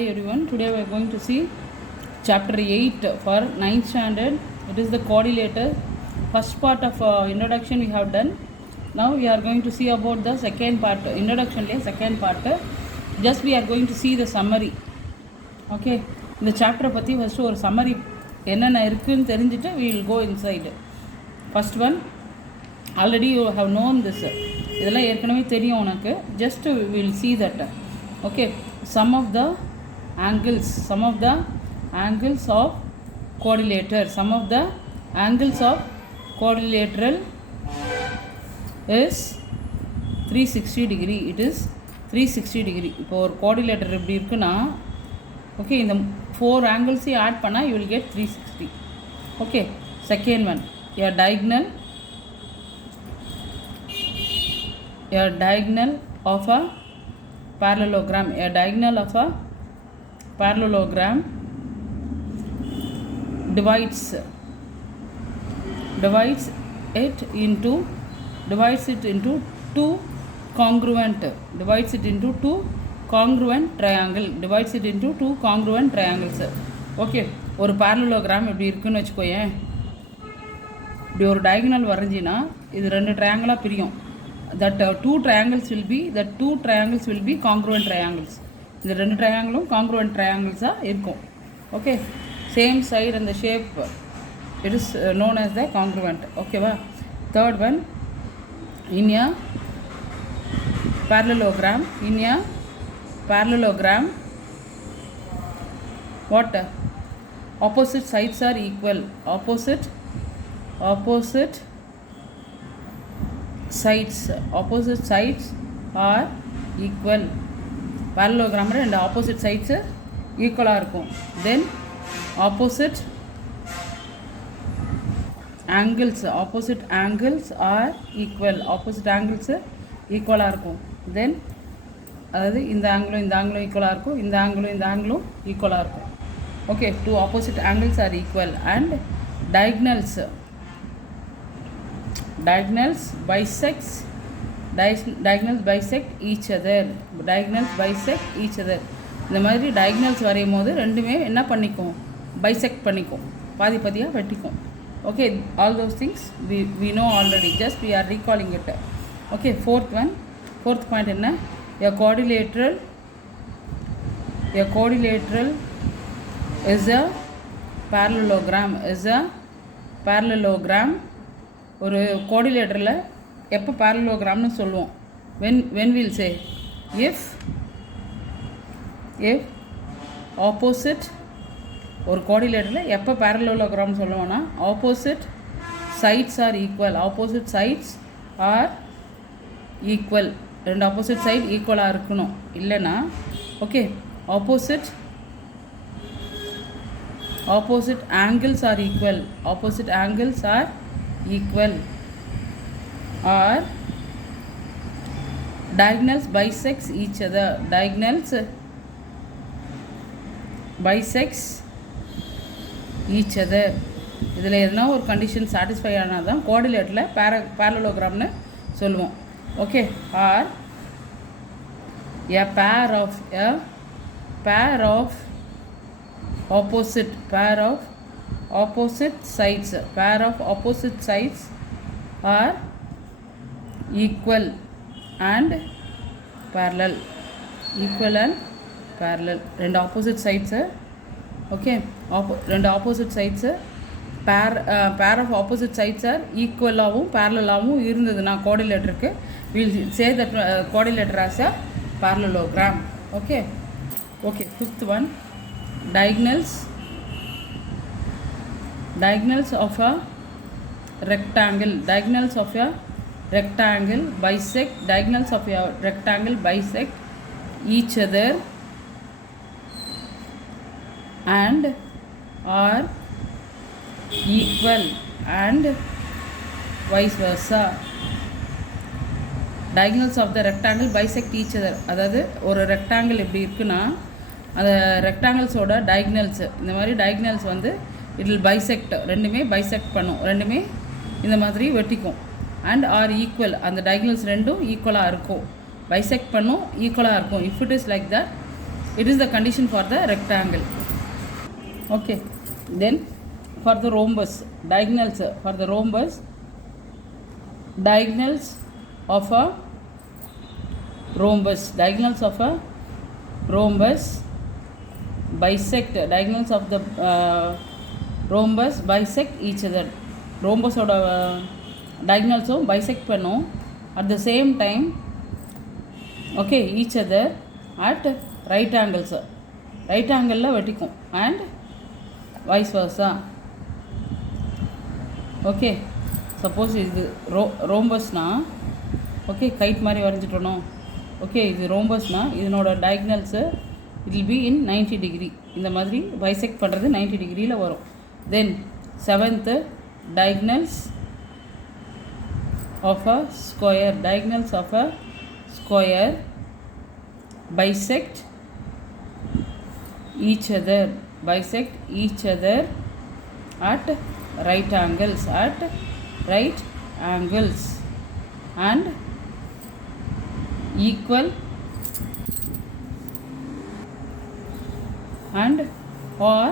Hi everyone, today we are going to see chapter 8 for 9th standard. It is the quadrilateral. First part of introduction we have done. Now we are going to see about the second part, introduction second part. Just we are going to see the summary. Okay, இந்த chapter பற்றி first ஒரு summary என்னென்ன இருக்குன்னு தெரிஞ்சுட்டு we will go inside. First one, already you have known this. இதெல்லாம் ஏற்கனவே தெரியும் உனக்கு. Just we will see that. Okay, some of the angles of quadrilateral, some of the angles of quadrilateral is 360 degree. It is 360 degree. இப்போ ஒரு quadrilateral எப்படி இருக்குன்னா, okay, இந்த 4 angles add பண்ணா you will get 360. Okay, second one, a diagonal of a parallelogram. A diagonal of a parallelogram divides it into two congruent triangles. Okay, ஒரு parallelogram எப்படி இருக்குன்னு வெச்சுக்கோயேன். இப்படி ஒரு diagonal வரைஞ்சினா இது ரெண்டு triangle பிரியும். That two triangles will be congruent triangles. இந்த ரெண்டு triangleம் congruent triangles இருக்கும். Okay, same side and the shape, it is known as the congruent. Okay va. Third one, in a parallelogram, what opposite sides are equal. Opposite sides are equal. Parallelogram and opposite sides equal இருக்கும். Then opposite angles are equal. இருக்கும். Then அதாவது இந்த ஆங்கிளும் ஈக்குவலாக இருக்கும், இந்த ஆங்கிளும் ஈக்குவலாக இருக்கும். Okay, two opposite angles are equal and diagonals bisect each other. இந்த மாதிரி diagonals வரையும் போது ரெண்டுமே என்ன பண்ணிக்கும், bisect பண்ணிக்கும், பாதியாக வெட்டிக்கும். Okay, all those things we know already, just we are recalling it. Okay, fourth point என்ன, a quadrilateral is a parallelogram. ஒரு quadrilateral எப்போ parallelogramனு சொல்லுவோம், when we'll say if opposite, ஒரு quadrilateral எப்போ parallelogram சொல்லுவோம்னா opposite sides are equal. ரெண்டு opposite side ஈக்குவலாக இருக்கணும், இல்லைன்னா okay, opposite angles are equal. Or diagonals bisects each other. இதில் எதுனா ஒரு கண்டிஷன் சாட்டிஸ்ஃபை ஆனால் தான் குவாட்ரிலேட்டரில் parallelogram சொல்லுவோம். Okay, or a pair of opposite sides are equal and parallel. ரெண்டு opposite sides, okay, ரெண்டு opposite sides pair of opposite sides are equal-ஆவும் parallel-ஆவும் இருந்ததுன்னா quadrilateralக்கு we'll say that quadrilateral as a parallelogram. Okay, fifth one, diagonals of a rectangle bisect each other and are equal and vice versa. Diagonals of the rectangle bisect each other. அதாவது ஒரு rectangle எப்படி இருக்குன்னா, அந்த rectangleஸோட diagonals, இந்த மாதிரி diagonals வந்து it will bisect, ரெண்டுமே bisect பண்ணும், ரெண்டுமே இந்த மாதிரி வெட்டிக்கும். and are equal, அந்த diagonals ரெண்டும் ஈக்குவலாக இருக்கும், bisect பண்ணும், ஈக்குவலாக இருக்கும். if it is like that, It is the condition for the rectangle. Okay, then for the rhombus, diagonals for the rhombus, diagonals of a rhombus, diagonals of a rhombus bisect, diagonals of the rhombus bisect each other. Rhombus oda diagonals bisect பண்ணும் at the same time, okay, each other at right angles, right angle la வெட்டிக்கும் and vice versa. Okay, suppose இது ரோம்பஸ்னா, okay guide மாதிரி வரைஞ்சிட்டோனோ, okay இது ரோம்பஸ்னா இதனோட diagonals it will be in 90 degree. இந்த மாதிரி bisect பண்ணுறது 90 டிகிரியில் வரும். Then seventh diagonals of a square, diagonals of a square bisect each other, bisect each other at right angles, at right angles and equal and or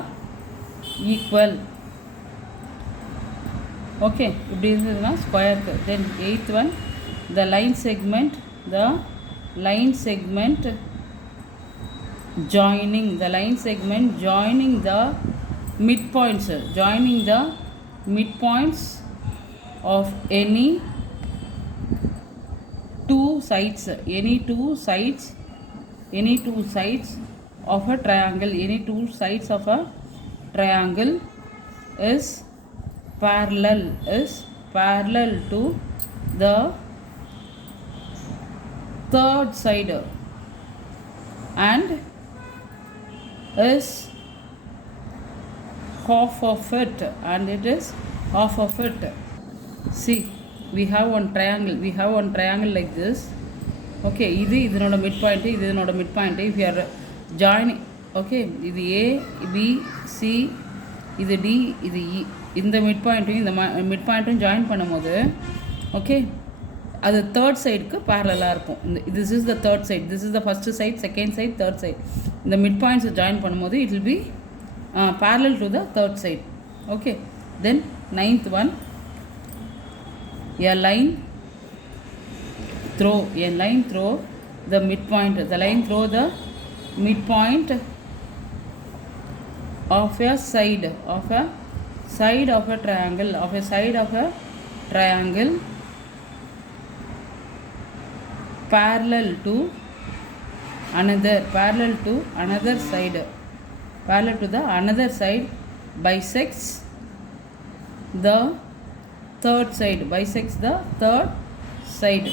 equal. Okay, இப்படி இருந்ததுன்னா ஸ்கொயருக்கு. Then eighth one, the line segment joining, the line segment joining the midpoints, joining the midpoints of any two sides, any two sides of a triangle, any two sides of a triangle is parallel to the third side and is half of it, and it is half of it. See, we have one triangle like this. Okay, இது இதனோட midpoint, இது இதனோட midpoint. If you are joining, okay, இது A, B, C, இது D, இது E, இந்த மிட்பாயிண்ட்டையும் இந்த மிட்பாயிண்ட்டும் ஜாயின் பண்ணும்போது, ஓகே, அது தேர்ட் சைடுக்கு பேரலாக இருக்கும். This is the third side, this is the first side, second side, third side. இந்த மிட் பாயிண்ட்ஸை ஜாயின் பண்ணும்போது it will be parallel to the third side. Okay, then ninth one, a line throw the midpoint, the line through the midpoint of a side of a triangle, parallel to another side, bisects the third side,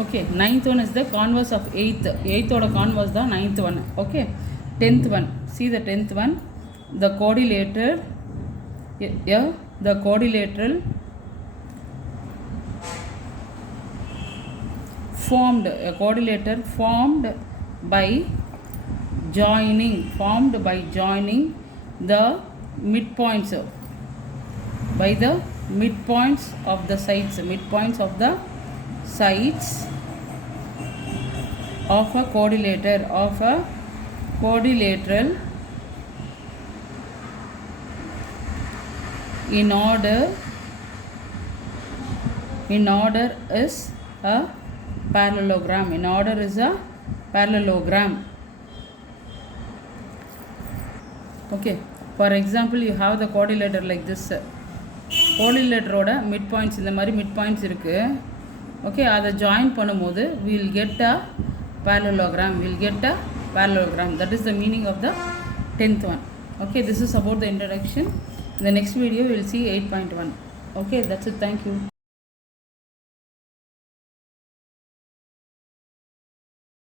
okay. Ninth one is the converse of eighth oda converse da ninth one. Okay, 10th one, see the 10th one, the quadrilateral formed by joining the midpoints, by the midpoints of the sides of a quadrilateral in order is a parallelogram. Okay, for example, you have the quadrilateral like this. quadrilateral midpoints இந்த மாதிரி midpoints இருக்கு. Okay, அதை join பண்ணும்போது we will get a parallelogram. That is the meaning of the 10th one. Okay, this is about the introduction. In the next video we will see 8.1. Okay, that's it. Thank you.